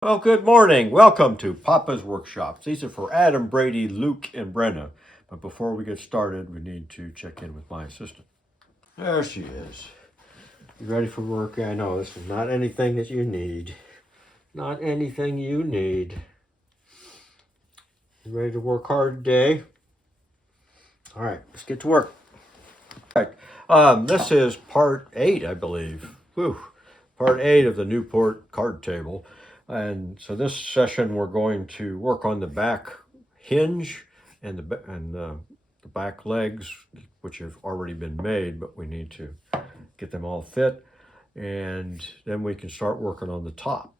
Well, good morning. Welcome to Papa's Workshops. These are for Adam, Brady, Luke, and Brenna. But before we get started, we need to check in with my assistant. There she is. You ready for work? I know this is not anything that you need. Not anything you need. You ready to work hard today? All right, let's get to work. All right. This is part 8, I believe. Whew. Part 8 of the Newport Card Table. And so this session we're going to work on the back hinge and the back legs, which have already been made, but we need to get them all fit, and then we can start working on the top.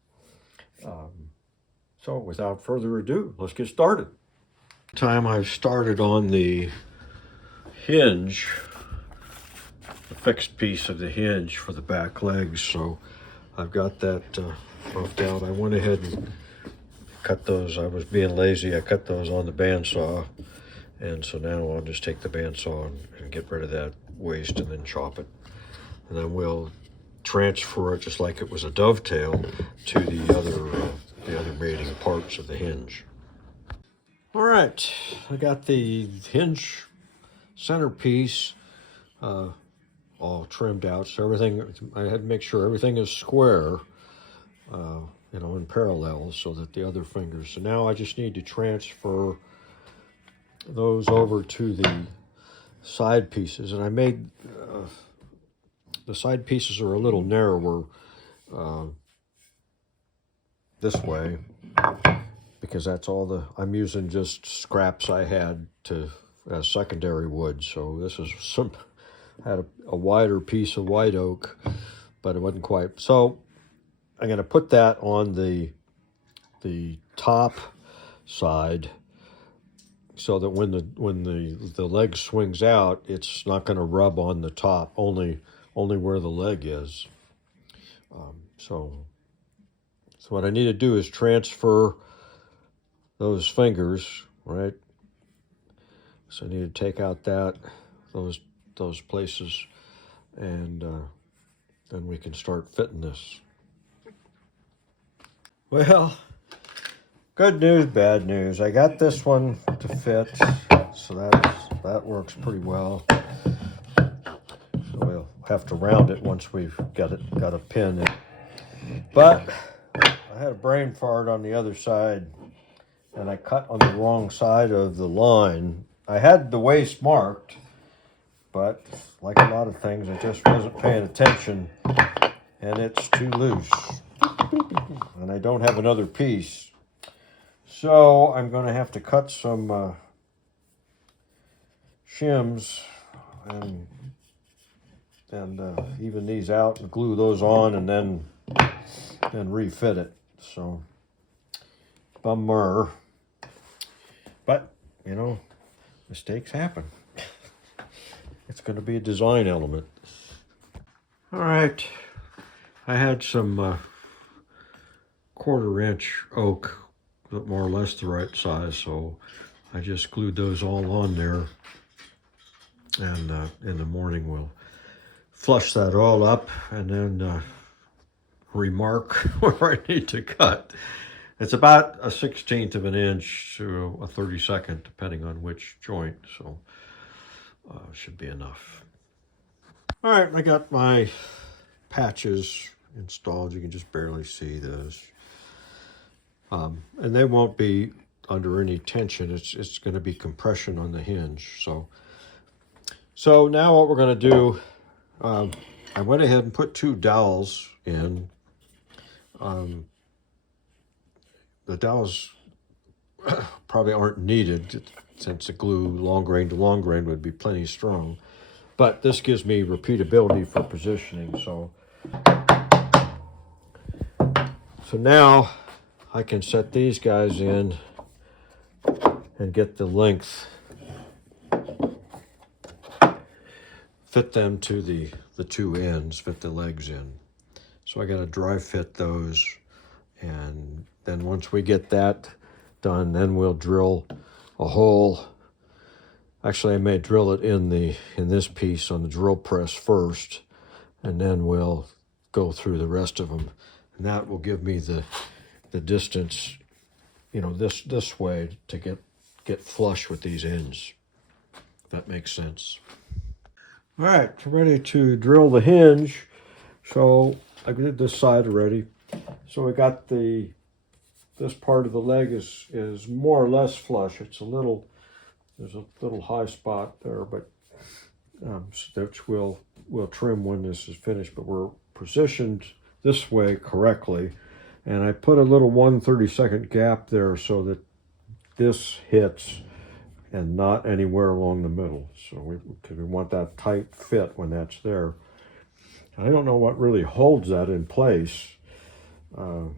So without further ado, let's get started. Time I've started on the hinge, the fixed piece of the hinge for the back legs, so I've got that buffed out. I went ahead and cut those. I was being lazy. I cut those on the bandsaw, and so now I'll just take the bandsaw and get rid of that waste and then chop it, and then we'll transfer it just like it was a dovetail to the other mating parts of the hinge. All right, I got the hinge centerpiece all trimmed out, so everything, I had to make sure everything is square, in parallel, so that the other fingers. So now I just need to transfer those over to the side pieces, and I made the side pieces are a little narrower this way, because that's all I'm using just scraps I had as secondary wood. So this is had a wider piece of white oak, but it wasn't quite. So I'm going to put that on the top side, so that when the leg swings out, it's not going to rub on the top, only where the leg is. So what I need to do is transfer those fingers, right? So I need to take out those places, and then we can start fitting this. Well, good news, bad news. I got this one to fit, so that works pretty well. So we'll have to round it once we've got a pin in. But I had a brain fart on the other side, and I cut on the wrong side of the line. I had the waist marked, but like a lot of things, I just wasn't paying attention, and it's too loose. And I don't have another piece. So I'm going to have to cut some shims and even these out and glue those on, and then refit it. So bummer, but mistakes happen. It's going to be a design element. All right, I had some 1/4-inch oak, but more or less the right size, so I just glued those all on there, and in the morning we'll flush that all up and then remark where I need to cut. It's about a 1/16 of an inch to a 32nd, depending on which joint, so should be enough. All right, I got my patches installed. You can just barely see those. And they won't be under any tension. It's going to be compression on the hinge. So now what we're going to do, I went ahead and put 2 dowels in. The dowels probably aren't needed, since the glue long grain to long grain would be plenty strong. But this gives me repeatability for positioning. So now I can set these guys in and get the length, fit them to the 2 ends, fit the legs in. So I got to dry fit those, and then once we get that done, then we'll drill a hole. Actually, I may drill it in this piece on the drill press first, and then we'll go through the rest of them, and that will give me the the distance, you know, this way to get flush with these ends. If that makes sense. All right, ready to drill the hinge. So I did this side already. So we got this part of the leg is more or less flush. It's there's a little high spot there, but which we'll trim when this is finished. But we're positioned this way correctly, and I put a little 1/32 gap there so that this hits and not anywhere along the middle. So because we want that tight fit when that's there. I don't know what really holds that in place. I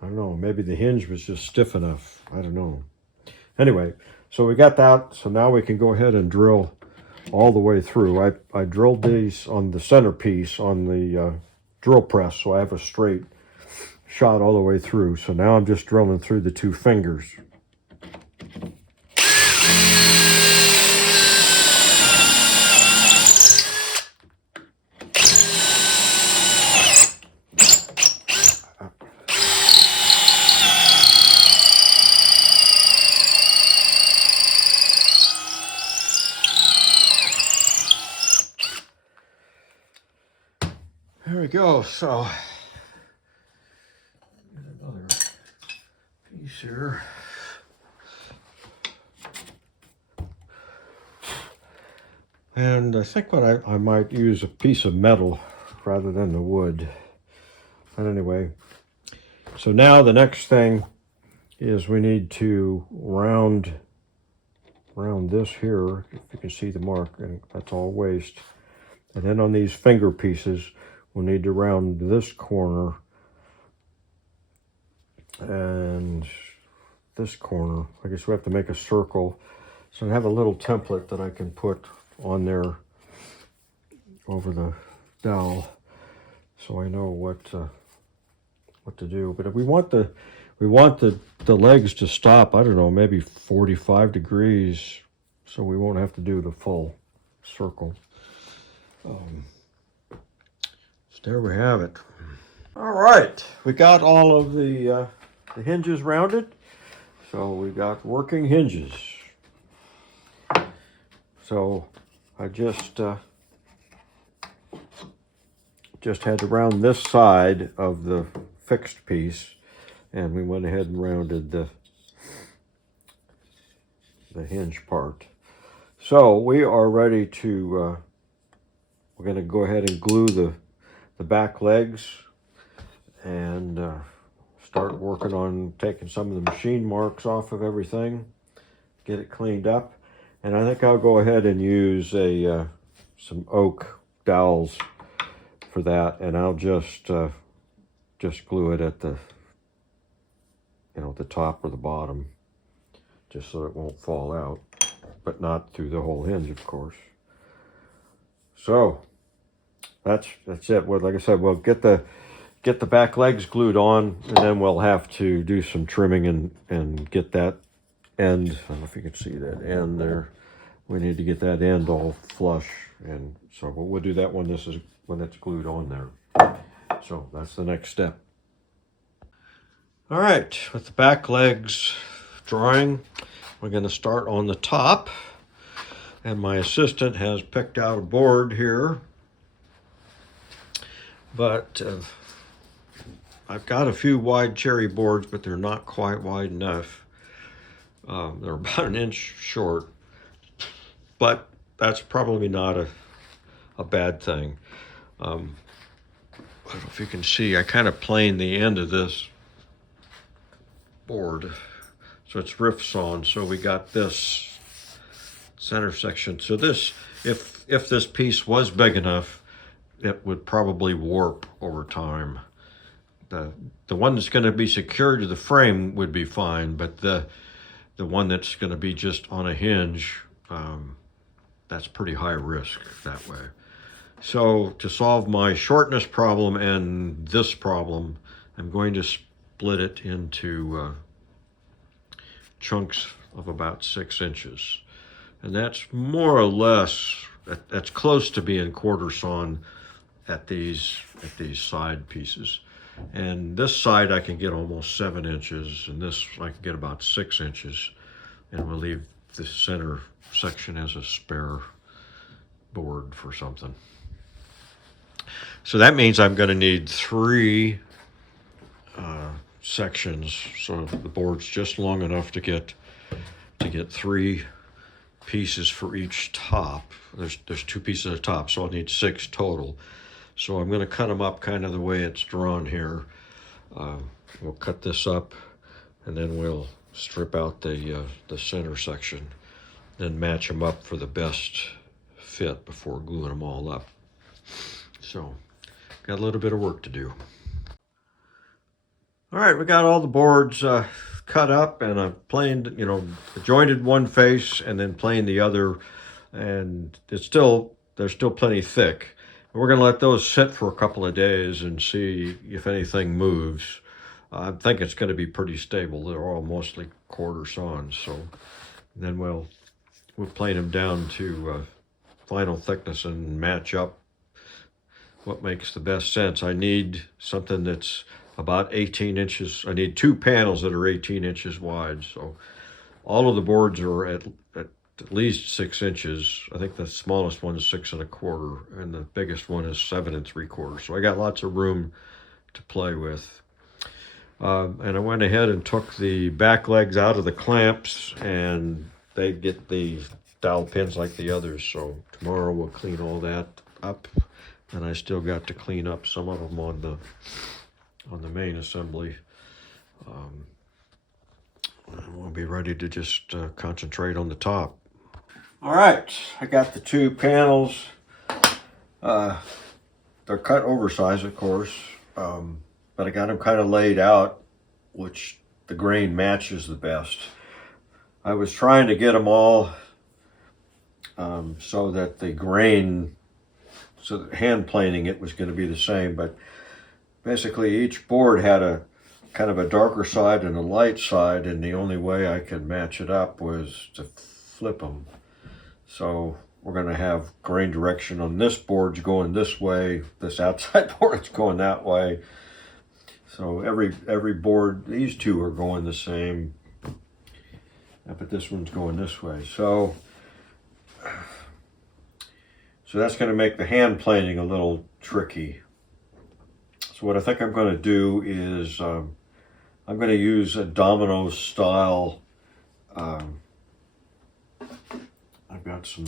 don't know, maybe the hinge was just stiff enough. I don't know. Anyway, so we got that. So now we can go ahead and drill all the way through. I drilled these on the centerpiece on the drill press, so I have a straight shot all the way through. So now I'm just drilling through the 2 fingers. There we go. So another piece here. And I think what I might use a piece of metal rather than the wood. But anyway, so now the next thing is we need to round this here, if you can see the mark, and that's all waste. And then on these finger pieces, we'll need to round this corner and this corner. I guess we have to make a circle. So I have a little template that I can put on there over the dowel, so I know what to do. But if we want the legs to stop, I don't know, maybe 45 degrees, so we won't have to do the full circle. So there we have it. All right, we got all of the hinges rounded, so we got working hinges. So I just had to round this side of the fixed piece, and we went ahead and rounded the hinge part. So we are ready to, we're going to go ahead and glue the back legs and start working on taking some of the machine marks off of everything, get it cleaned up. And I think I'll go ahead and use some oak dowels for that, and I'll just glue it at the top or the bottom, just so it won't fall out, but not through the whole hinge, of course. So that's it. Well, like I said, we'll get the back legs glued on, and then we'll have to do some trimming and get that end. I don't know if you can see that end there. We need to get that end all flush, and so we'll do that when it's glued on there. So that's the next step. All right, with the back legs drying, we're going to start on the top, and my assistant has picked out a board here, but I've got a few wide cherry boards, but they're not quite wide enough. They're about an inch short, but that's probably not a bad thing. I don't know if you can see, I kind of planed the end of this board, so it's rift sawn. So we got this center section. So this, if this piece was big enough, it would probably warp over time. The one that's going to be secured to the frame would be fine, but the one that's going to be just on a hinge, that's pretty high risk that way. So to solve my shortness problem and this problem, I'm going to split it into chunks of about 6 inches. And that's more or less, that's close to being quarter sawn at these side pieces. And this side I can get almost 7 inches, and this I can get about 6 inches. And we'll leave the center section as a spare board for something. So that means I'm going to need 3 sections. So the board's just long enough to get 3 pieces for each top. There's 2 pieces at top, so I'll need 6 total. So I'm going to cut them up kind of the way it's drawn here. We'll cut this up, and then we'll strip out the center section, then match them up for the best fit before gluing them all up. So got a little bit of work to do. All right, we got all the boards cut up, and I've planed, jointed one face and then planed the other, and they're still plenty thick. And we're going to let those sit for a couple of days and see if anything moves. I think it's going to be pretty stable. They're all mostly quarter sawn, so then we'll plane them down to final thickness and match up what makes the best sense. I need something that's about 18 inches. I need 2 panels that are 18 inches wide. So all of the boards are at least 6 inches. I think the smallest one is 6 1/4, and the biggest one is 7 3/4. So I got lots of room to play with. And I went ahead and took the back legs out of the clamps, and they get the dowel pins like the others. So tomorrow we'll clean all that up, and I still got to clean up some of them on the main assembly. And we'll be ready to just concentrate on the top. All right, I got the 2 panels. They're cut oversized, of course, but I got them kind of laid out, which the grain matches the best. I was trying to get them all so that the grain, so that hand planing it was going to be the same, but basically each board had a kind of a darker side and a light side, and the only way I could match it up was to flip them. So we're going to have grain direction on this board's going this way, this outside board's going that way. So every board, these 2 are going the same, but this one's going this way. So that's going to make the hand planing a little tricky. So what I think I'm going to do is I'm going to use a domino style. I've got some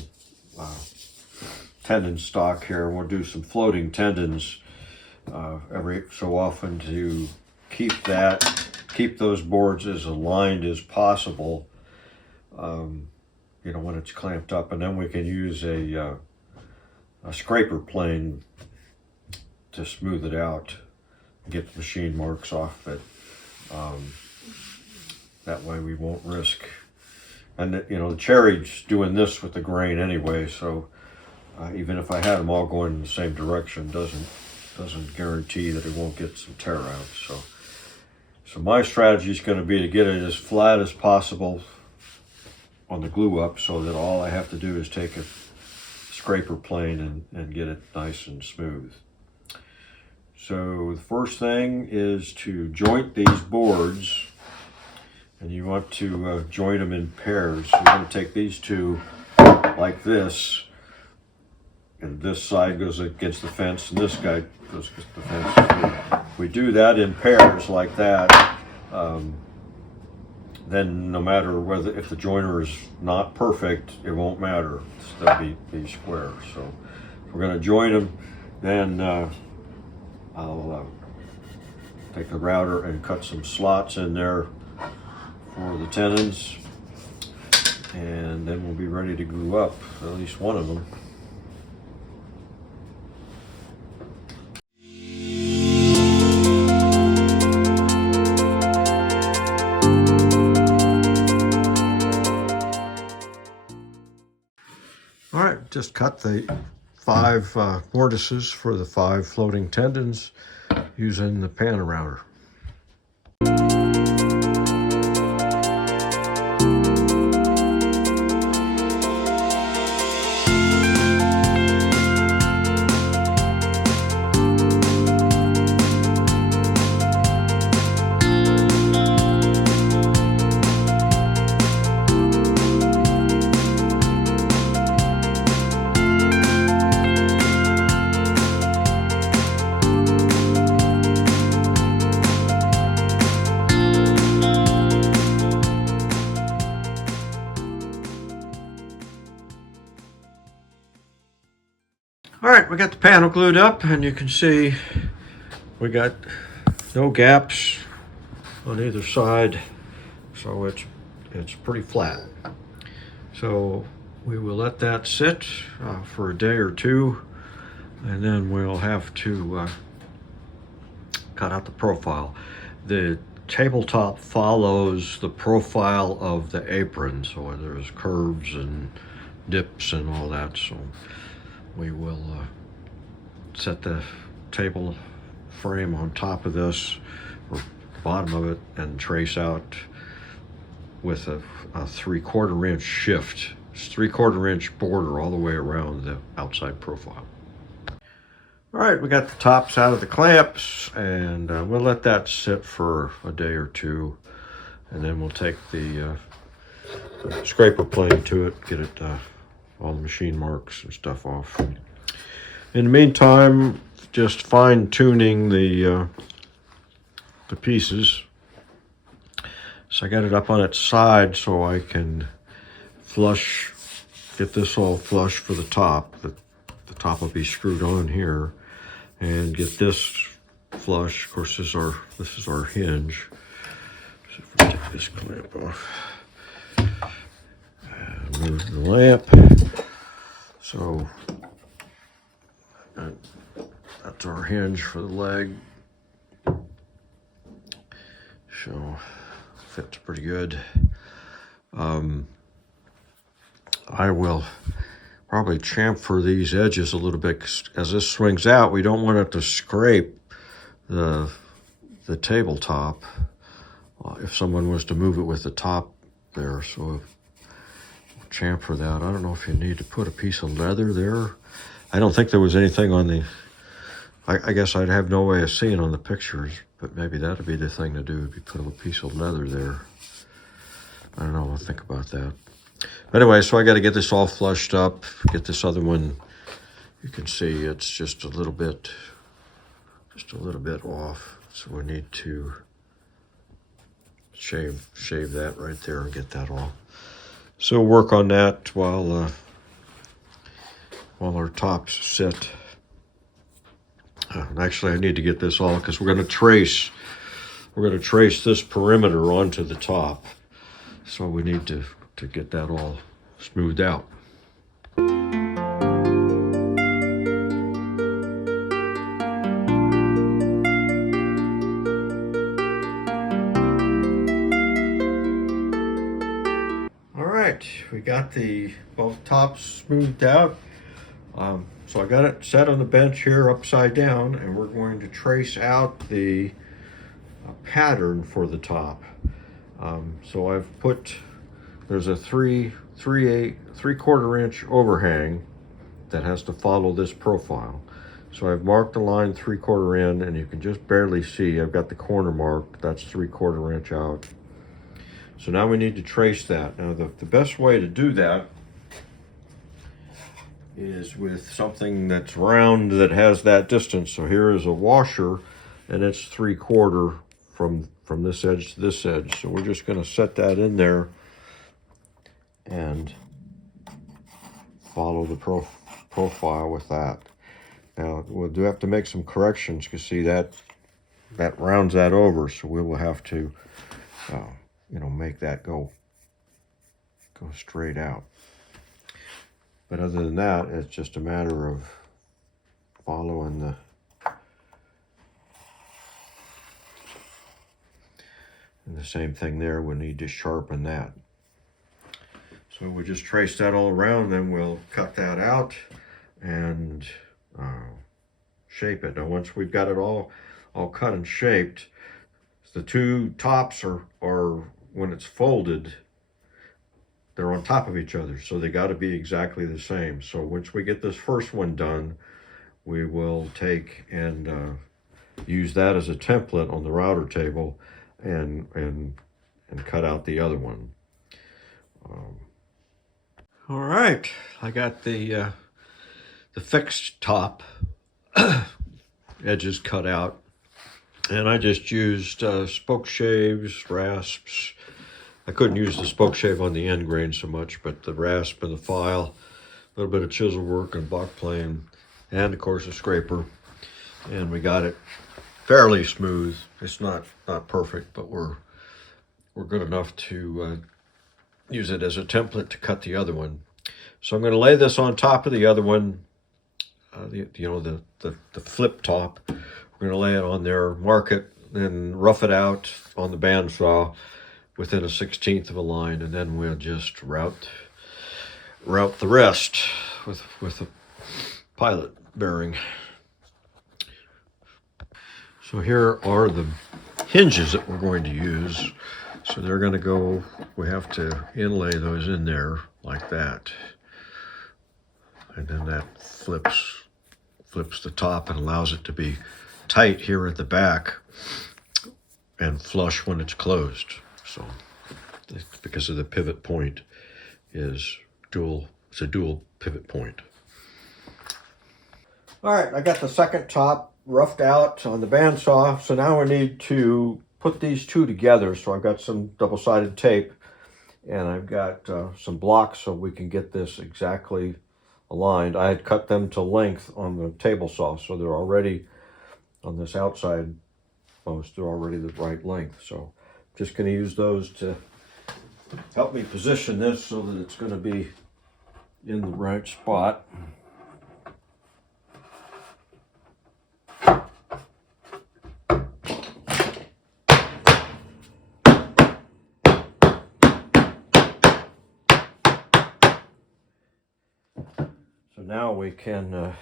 tenon stock here, and we'll do some floating tendons every so often to keep those boards as aligned as possible. When it's clamped up, and then we can use a scraper plane to smooth it out and get the machine marks off it. That way we won't risk. And the cherry's doing this with the grain anyway, so even if I had them all going in the same direction, doesn't guarantee that it won't get some tear out. So my strategy is going to be to get it as flat as possible on the glue up, so that all I have to do is take a scraper plane and get it nice and smooth. So the first thing is to joint these boards, and you want to join them in pairs. So you're going to take these 2 like this, and this side goes against the fence, and this guy goes against the fence. If we do that in pairs like that, then no matter if the joiner is not perfect, it won't matter. They'll be square. So we're going to join them. Then I'll take the router and cut some slots in there for the tenons, and then we'll be ready to glue up at least one of them. All right, just cut the 5 mortises for the 5 floating tendons using the pan router. All right, we got the panel glued up, and you can see we got no gaps on either side, so it's pretty flat. So we will let that sit for a day or two, and then we'll have to cut out the profile. The tabletop follows the profile of the apron, so there's curves and dips and all that. So we will set the table frame on top of this, or the bottom of it, and trace out with a 3/4 inch shift. It's 3/4 inch border all the way around the outside profile. All right, we got the tops out of the clamps, and we'll let that sit for a day or two, and then we'll take the scraper plane to it, get it all the machine marks and stuff off. In the meantime, just fine-tuning the pieces. So I got it up on its side so I can get this all flush for the top. The top will be screwed on here, and get this flush. Of course, this is our hinge. So if we take this clamp off, and move the lamp. So that's our hinge for the leg. So fits pretty good. I will probably chamfer these edges a little bit, 'cause as this swings out, we don't want it to scrape the tabletop if someone was to move it with the top there. So we'll chamfer that. I don't know if you need to put a piece of leather there. I don't think there was anything on the, I guess I'd have no way of seeing on the pictures, but maybe that'd be the thing to do, if you put a piece of leather there. I don't know, I'll think about that. Anyway, so I got to get this all flushed up, get this other one. You can see it's just a little bit off. So we need to shave that right there and get that all. So work on that while our tops sit. Actually, I need to get this all, because we're going to trace this perimeter onto the top. So we need to get that all smoothed out. All right, we got both tops smoothed out. So I got it set on the bench here upside down, and we're going to trace out the pattern for the top. So I've put, there's a 3/4 inch overhang that has to follow this profile. So I've marked the line 3/4 in, and you can just barely see, I've got the corner marked, that's 3/4 inch out. So now we need to trace that. Now the best way to do that is with something that's round that has that distance. So here is a washer, and it's 3/4 from this edge to this edge. So we're just going to set that in there and follow the profile with that. Now we'll do have to make some corrections, because see that rounds that over, so we will have to make that go straight out. But other than that, it's just a matter of following and the same thing there. We'll need to sharpen that. So we'll just trace that all around, then we'll cut that out and shape it. Now once we've got it all cut and shaped, the two tops are when it's folded, they're on top of each other, so they got to be exactly the same. So once we get this first one done, we will take and use that as a template on the router table and cut out the other one. All right, I got the fixed top edges cut out, and I just used spoke shaves, rasps. I couldn't use the spoke shave on the end grain so much, but the rasp and the file, a little bit of chisel work and block plane, and of course a scraper, and we got it fairly smooth. It's not perfect, but we're good enough to use it as a template to cut the other one. So I'm going to lay this on top of the other one, the flip top. We're going to lay it on there, mark it, then rough it out on the bandsaw within a 1/16 of a line, and then we'll just route the rest with a pilot bearing. So here are the hinges that we're going to use. So they're going to go, we have to inlay those in there like that. And then that flips the top and allows it to be tight here at the back and flush when it's closed. So because of the pivot point is dual, it's a dual pivot point. All right, I got the second top roughed out on the bandsaw. So now we need to put these two together. So I've got some double-sided tape and I've got some blocks so we can get this exactly aligned. I had cut them to length on the table saw, so they're already on this outside post, they're already the right length. So I'm just going to use those to help me position this so that it's going to be in the right spot. So now we can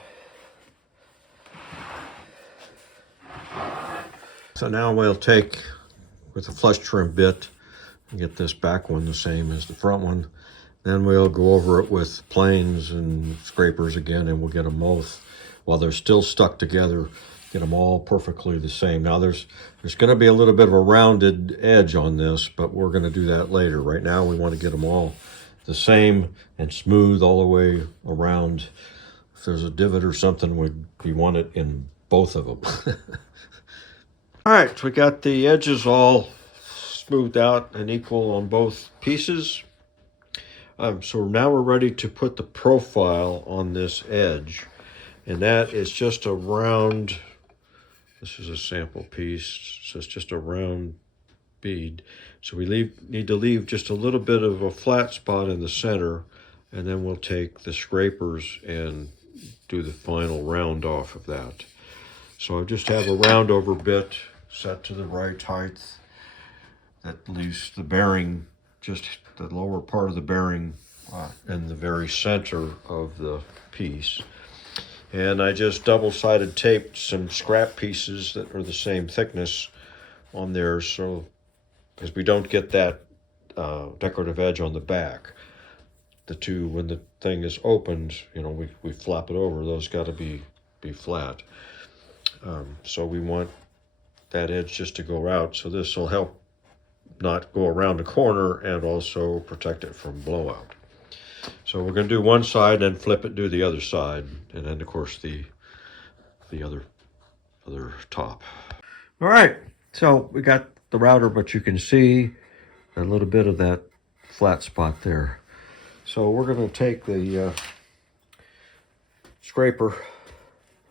so now we'll take with a flush trim bit and get this back one the same as the front one. Then we'll go over it with planes and scrapers again, and we'll get them both while they're still stuck together, get them all perfectly the same. Now there's going to be a little bit of a rounded edge on this, but we're going to do that later. Right now we want to get them all the same and smooth all the way around. If there's a divot or something, we want it in both of them. All right, so we got the edges all smoothed out and equal on both pieces. So now we're ready to put the profile on this edge, and that is just a round, this is a sample piece, so it's just a round bead. So we need to leave just a little bit of a flat spot in the center, and then we'll take the scrapers and do the final round off of that. So I just have a round over bit set to the right height that leaves the bearing, just the lower part of the bearing in the very center of the piece. And I just double-sided taped some scrap pieces that are the same thickness on there, so because we don't get that decorative edge on the back. The two, when the thing is opened, we flop it over, those got to be flat. So we want that edge just to go out, so this will help not go around the corner and also protect it from blowout. So we're going to do one side and flip it, do the other side, and then of course the other top. All right, so we got the router, but you can see a little bit of that flat spot there. So we're going to take the scraper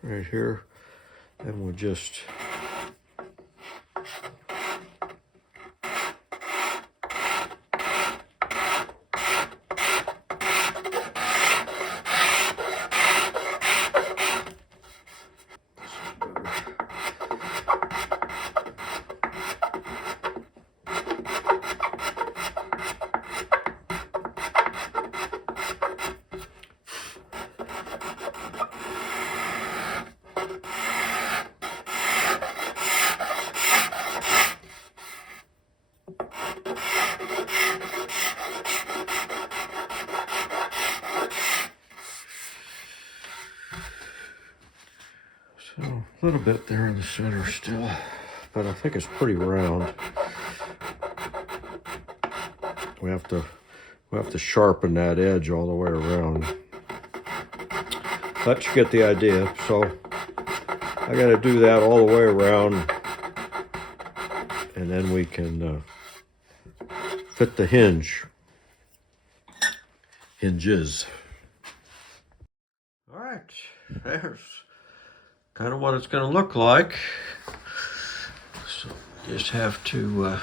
right here, and we'll just a little bit there in the center still, but I think it's pretty round. We have to sharpen that edge all the way around. But you get the idea. So I got to do that all the way around, and then we can fit the hinges. All right, there's kind of what it's going to look like. So just have to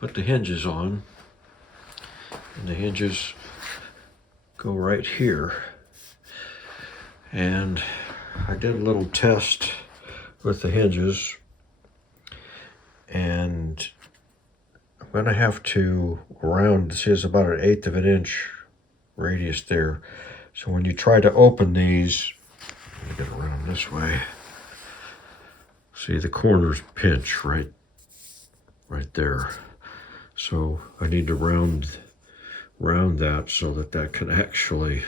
put the hinges on, and the hinges go right here. And I did a little test with the hinges, and I'm going to have to round. This is about 1/8 of an inch radius there. So when you try to open these, let me get around this way. See, the corners pinch right there. So I need to round that so that can actually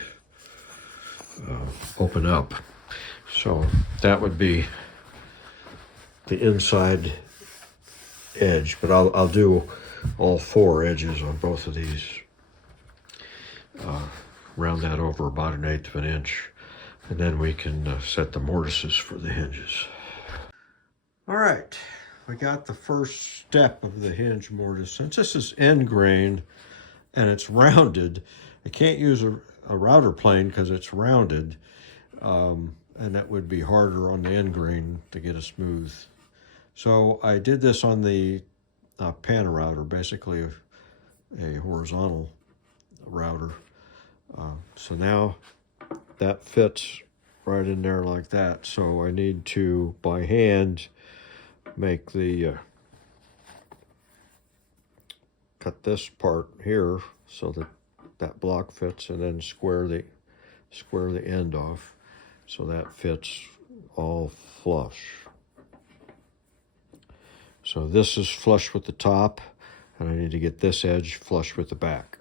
open up. So that would be the inside edge, but I'll do all 4 edges on both of these. Round that over about 1/8 of an inch, and then we can set the mortises for the hinges. All right, we got the first step of the hinge mortise. Since this is end grain and it's rounded, I can't use a router plane because it's rounded, and that would be harder on the end grain to get a smooth. So I did this on the pan router, basically a horizontal router. So now that fits right in there like that. So I need to, by hand, make the cut this part here so that block fits, and then square the end off so that fits all flush. So this is flush with the top, and I need to get this edge flush with the back.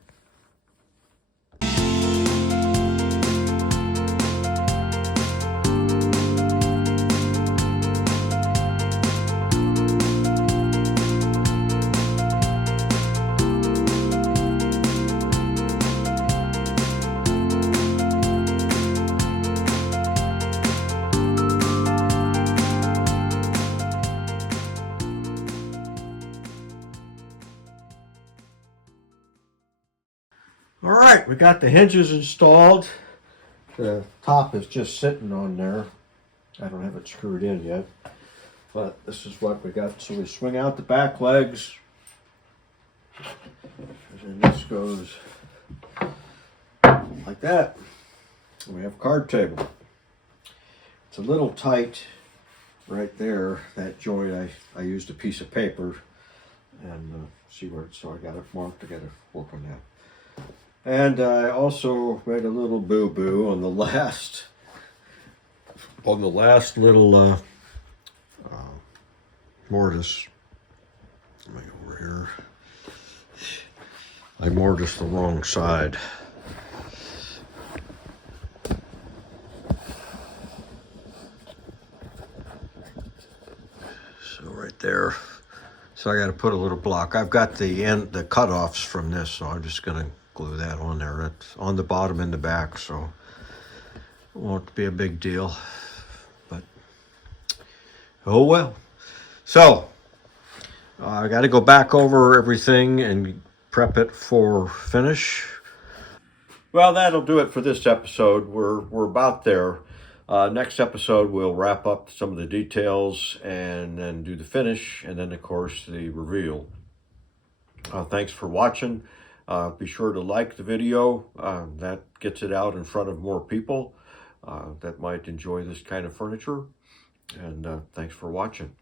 All right, we got the hinges installed. The top is just sitting on there. I don't have it screwed in yet, but this is what we got. So we swing out the back legs, and then this goes like that. And we have a card table. It's a little tight right there, that joint. I used a piece of paper and see where it's, so I got it marked. I got to work on that. And I also made a little boo-boo on the last little mortise. Let me go over here. I mortised the wrong side. So right there. So I got to put a little block. I've got the cutoffs from this, so I'm just going to glue that on there. It's on the bottom and the back, so it won't be a big deal, but oh well. So I got to go back over everything and prep it for finish. Well, that'll do it for this episode. We're about there. Next episode, we'll wrap up some of the details and then do the finish, and then of course the reveal. Thanks for watching. Be sure to like the video. That gets it out in front of more people that might enjoy this kind of furniture. And thanks for watching.